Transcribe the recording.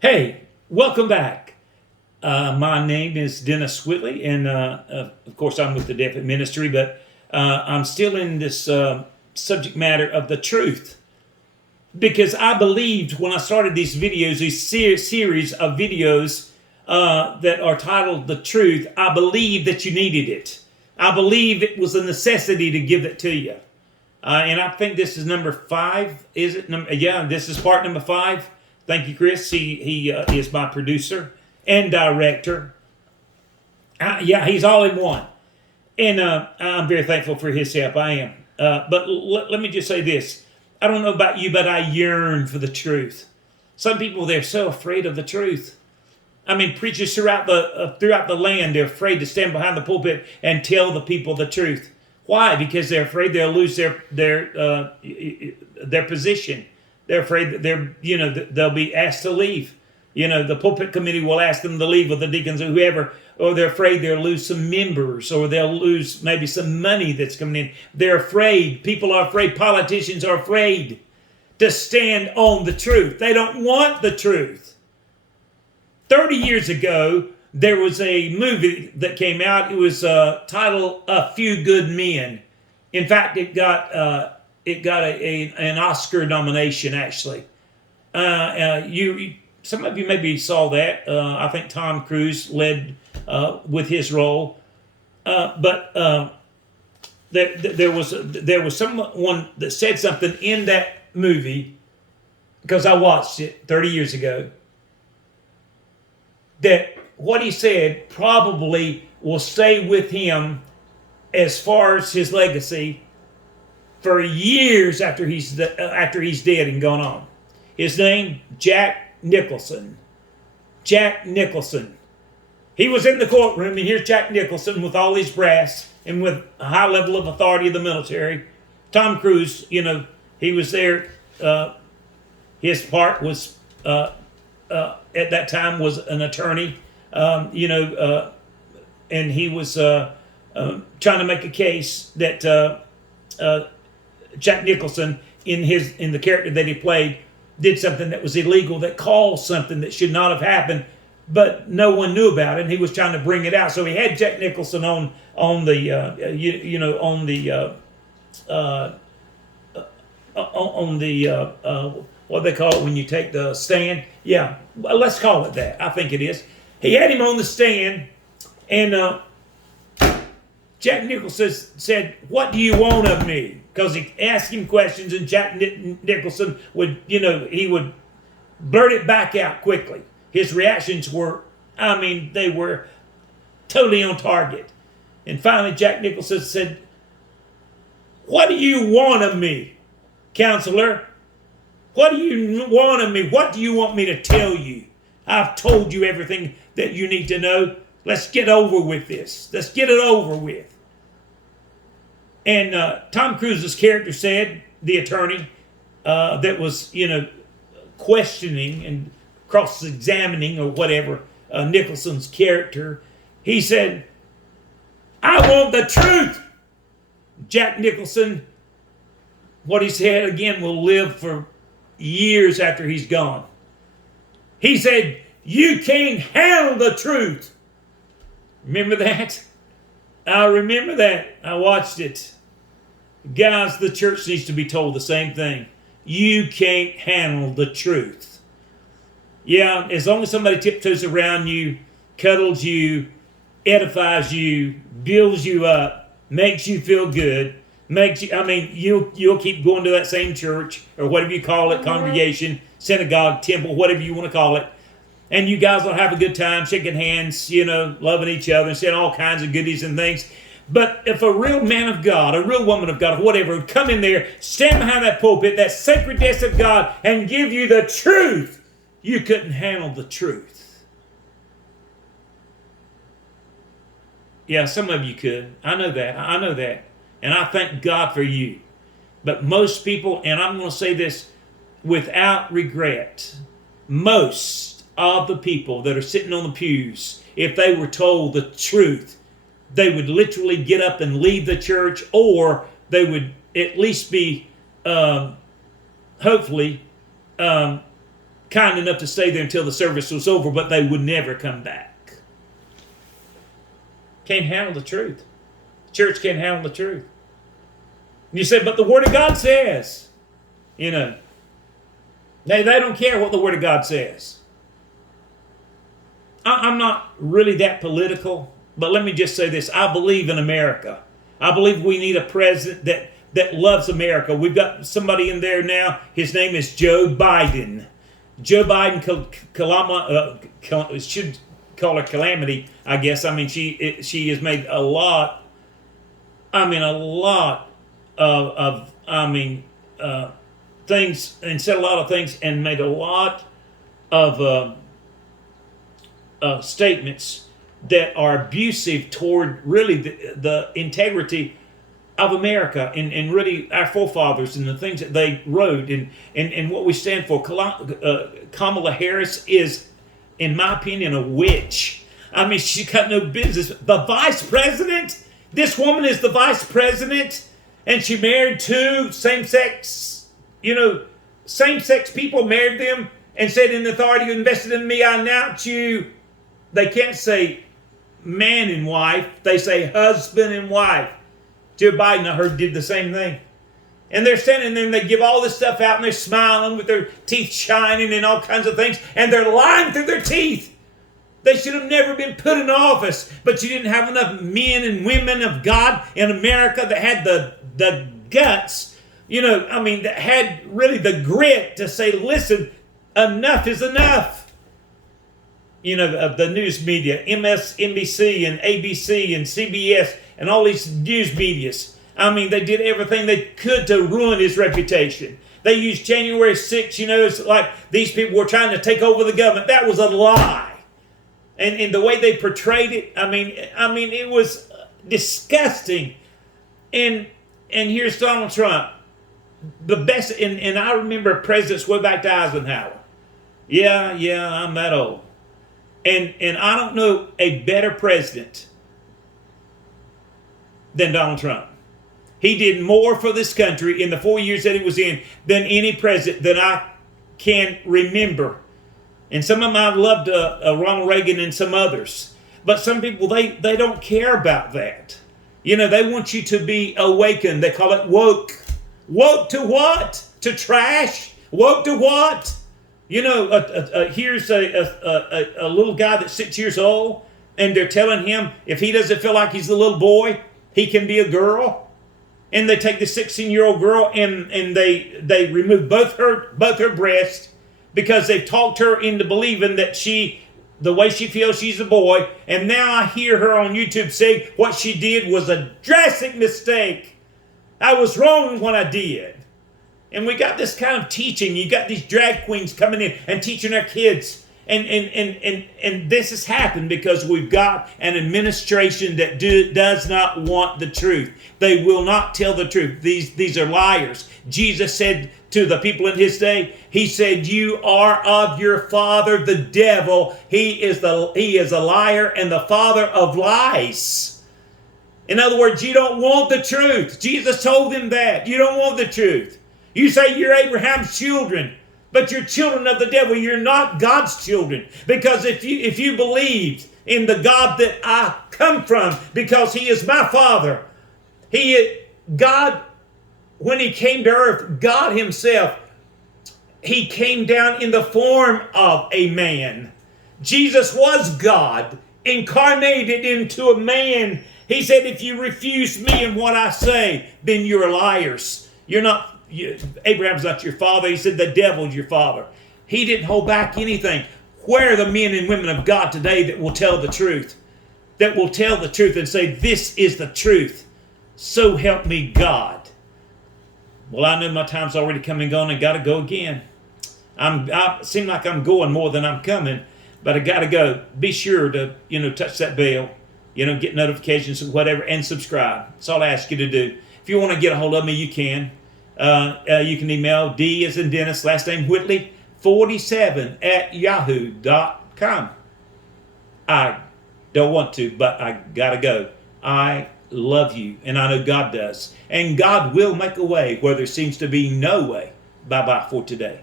Hey, welcome back. My name is Dennis Whitley, and of course, I'm with the Deaf Ministry, but I'm still in this subject matter of the truth because I believed when I started these videos, these series of videos that are titled The Truth, I believed that you needed it. I believe it was a necessity to give it to you. And I think this is number 5. Is it? Yeah, this is part number 5. Thank you, Chris. He is my producer and director. Yeah, he's all in one. And I'm very thankful for his help. I am. But let me just say this. I don't know about you, but I yearn for the truth. Some people, they're so afraid of the truth. I mean, preachers throughout the land, they're afraid to stand behind the pulpit and tell the people the truth. Why? Because they're afraid they'll lose their position. They're afraid that they'll be asked to leave. The pulpit committee will ask them to leave, or the deacons or whoever, or they're afraid they'll lose some members, or they'll lose maybe some money that's coming in. They're afraid. People are afraid. Politicians are afraid to stand on the truth. They don't want the truth. 30 years ago, there was a movie that came out. It was titled "A Few Good Men." In fact, it got an Oscar nomination. Actually, some of you maybe saw that. I think Tom Cruise led with his role, but there was someone that said something in that movie, because I watched it 30 years ago, that what he said probably will stay with him as far as his legacy for years after he's dead and gone on. His name, Jack Nicholson. Jack Nicholson. He was in the courtroom, and here's Jack Nicholson with all his brass and with a high level of authority of the military. Tom Cruise, he was there. His part was at that time was an attorney, and he was trying to make a case that Jack Nicholson, in the character that he played, did something that was illegal, that caused something that should not have happened, but no one knew about it, and he was trying to bring it out. So he had Jack Nicholson on the what they call it when you take the stand. Yeah, let's call it that. I think it is. He had him on the stand, and Jack Nicholson said, "What do you want of me?" Because he asked him questions, and Jack Nicholson would, he would blurt it back out quickly. His reactions were, they were totally on target. And finally, Jack Nicholson said, "What do you want of me, counselor? What do you want of me? What do you want me to tell you? I've told you everything that you need to know. Let's get over with this. Let's get it over with." And Tom Cruise's character said, the attorney that was, questioning and cross-examining or whatever Nicholson's character, he said, "I want the truth." Jack Nicholson, what he said again, will live for years after he's gone. He said, "You can't handle the truth." Remember that? I remember that. I watched it. Guys, the church needs to be told the same thing. You can't handle the truth. Yeah, as long as somebody tiptoes around you, cuddles you, edifies you, builds you up, makes you feel good, you'll keep going to that same church or whatever you call it, congregation, synagogue, temple, whatever you want to call it. And you guys will have a good time, shaking hands, loving each other and saying all kinds of goodies and things. But if a real man of God, a real woman of God, or whatever, would come in there, stand behind that pulpit, that sacred desk of God, and give you the truth, you couldn't handle the truth. Yeah, some of you could. I know that. And I thank God for you. But most people, and I'm going to say this without regret, most of the people that are sitting on the pews, if they were told the truth, they would literally get up and leave the church, or they would at least be, hopefully, kind enough to stay there until the service was over, but they would never come back. Can't handle the truth. The church can't handle the truth. And you say, but the Word of God says, you know, they don't care what the Word of God says. I'm not really that political, but let me just say this. I believe in America. I believe we need a president that loves America. We've got somebody in there now. His name is Joe Biden. Joe Biden should call her Calamity, I guess. I mean, she has made a lot of things, and said a lot of things, and made a lot of statements that are abusive toward really the integrity of America and really our forefathers and the things that they wrote and what we stand for. Kamala Harris is, in my opinion, a witch. I mean, she's got no business. The vice president, this woman is the vice president, and she married two same-sex people, married them, and said, in the authority you invested in me, I announce you. They can't say man and wife. They say husband and wife. Joe Biden, I heard, did the same thing. And they're standing there and they give all this stuff out and they're smiling with their teeth shining and all kinds of things. And they're lying through their teeth. They should have never been put in office. But you didn't have enough men and women of God in America that had the guts, that had really the grit to say, listen, enough is enough. Of the news media, MSNBC and ABC and CBS and all these news medias. I mean, they did everything they could to ruin his reputation. They used January 6th, it's like these people were trying to take over the government. That was a lie. And the way they portrayed it, I mean, it was disgusting. And here's Donald Trump. The best, and I remember presidents way back to Eisenhower. Yeah, I'm that old. And I don't know a better president than Donald Trump. He did more for this country in the 4 years that he was in than any president that I can remember. And some of them I loved Ronald Reagan and some others. But some people, they don't care about that. They want you to be awakened. They call it woke. Woke to what? To trash? Woke to what? Here's a little guy that's 6 years old, and they're telling him if he doesn't feel like he's a little boy, he can be a girl. And they take the 16-year-old girl and they remove both her breasts because they've talked her into believing that the way she feels, she's a boy. And now I hear her on YouTube say what she did was a drastic mistake. I was wrong when I did. And we got this kind of teaching. You got these drag queens coming in and teaching our kids. And this has happened because we've got an administration that does not want the truth. They will not tell the truth. These are liars. Jesus said to the people in his day, he said, you are of your father, the devil. He is a liar and the father of lies. In other words, you don't want the truth. Jesus told them that. You don't want the truth. You say you're Abraham's children, but you're children of the devil. You're not God's children. Because if you believed in the God that I come from, because he is my father, God, when he came to earth, God himself, he came down in the form of a man. Jesus was God, incarnated into a man. He said, if you refuse me and what I say, then you're liars. Abraham's not your father. He said the devil's your father. He didn't hold back anything. Where are the men and women of God today that will tell the truth? That will tell the truth and say, this is the truth. So help me God. Well, I know my time's already come and gone and got to go again. I seem like I'm going more than I'm coming, but I got to go. Be sure to, touch that bell, get notifications or whatever, and subscribe. That's all I ask you to do. If you want to get a hold of me, you can. You can email D as in Dennis, last name Whitley, 47 at yahoo.com. I don't want to, but I gotta go. I love you, and I know God does. And God will make a way where there seems to be no way. Bye-bye for today.